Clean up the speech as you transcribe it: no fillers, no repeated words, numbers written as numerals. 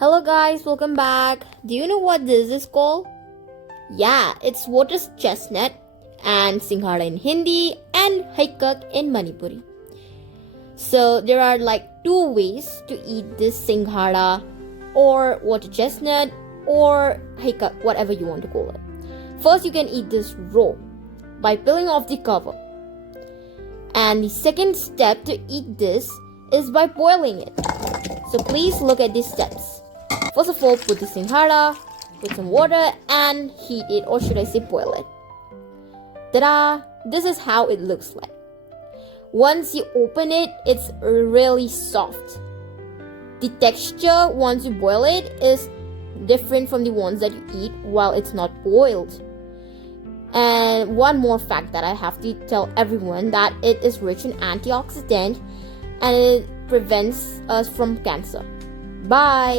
Hello guys, welcome back. Do you know what this is called? Yeah, it's what is chestnut and singhara in Hindi and haikak in Manipuri. So there are like two ways to eat this singhara or water chestnut or haikak, whatever you want to call it. First, you can eat this raw by peeling off the cover. And the second step to eat this is by boiling it. So please look at these steps. First of all, put the singhara, put some water and heat it, or should I say boil it. Ta-da! This is how it looks like. Once you open it, it's really soft. The texture once you boil it is different from the ones that you eat while it's not boiled. And one more fact that I have to tell everyone, that it is rich in antioxidant and it prevents us from cancer. Bye!